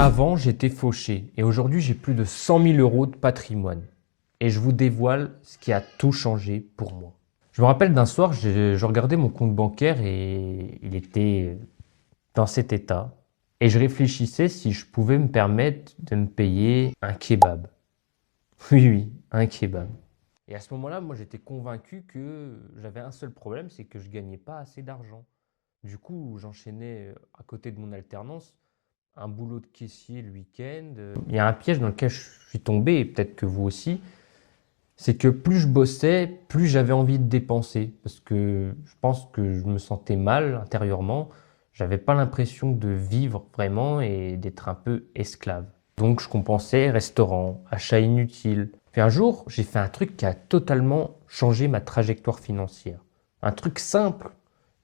Avant, j'étais fauché et aujourd'hui, j'ai plus de 100 000 euros de patrimoine. Et je vous dévoile ce qui a tout changé pour moi. Je me rappelle d'un soir, je regardais mon compte bancaire et il était dans cet état. Et je réfléchissais si je pouvais me permettre de me payer un kebab. Oui, oui, un kebab. Et à ce moment-là, moi, j'étais convaincu que j'avais un seul problème, c'est que je gagnais pas assez d'argent. Du coup, j'enchaînais à côté de mon alternance un boulot de caissier le week-end. Il y a un piège dans lequel je suis tombé, et peut-être que vous aussi, c'est que plus je bossais, plus j'avais envie de dépenser. Parce que je pense que je me sentais mal intérieurement. J'avais pas l'impression de vivre vraiment et d'être un peu esclave. Donc je compensais restaurant, achats inutiles. Puis un jour, j'ai fait un truc qui a totalement changé ma trajectoire financière. Un truc simple.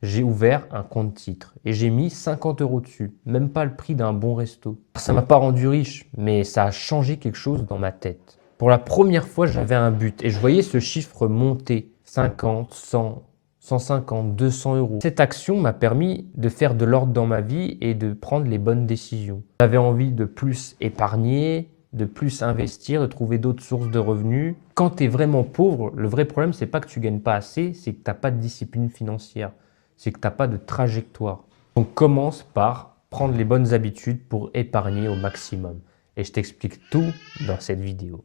J'ai ouvert un compte titre et j'ai mis 50 euros dessus, même pas le prix d'un bon resto. Ça m'a pas rendu riche, mais ça a changé quelque chose dans ma tête. Pour la première fois, j'avais un but et je voyais ce chiffre monter. 50, 100, 150, 200 euros. Cette action m'a permis de faire de l'ordre dans ma vie et de prendre les bonnes décisions. J'avais envie de plus épargner, de plus investir, de trouver d'autres sources de revenus. Quand tu es vraiment pauvre, le vrai problème, c'est pas que tu gagnes pas assez, c'est que tu n'as pas de discipline financière. C'est que tu n'as pas de trajectoire. Donc commence par prendre les bonnes habitudes pour épargner au maximum. Et je t'explique tout dans cette vidéo.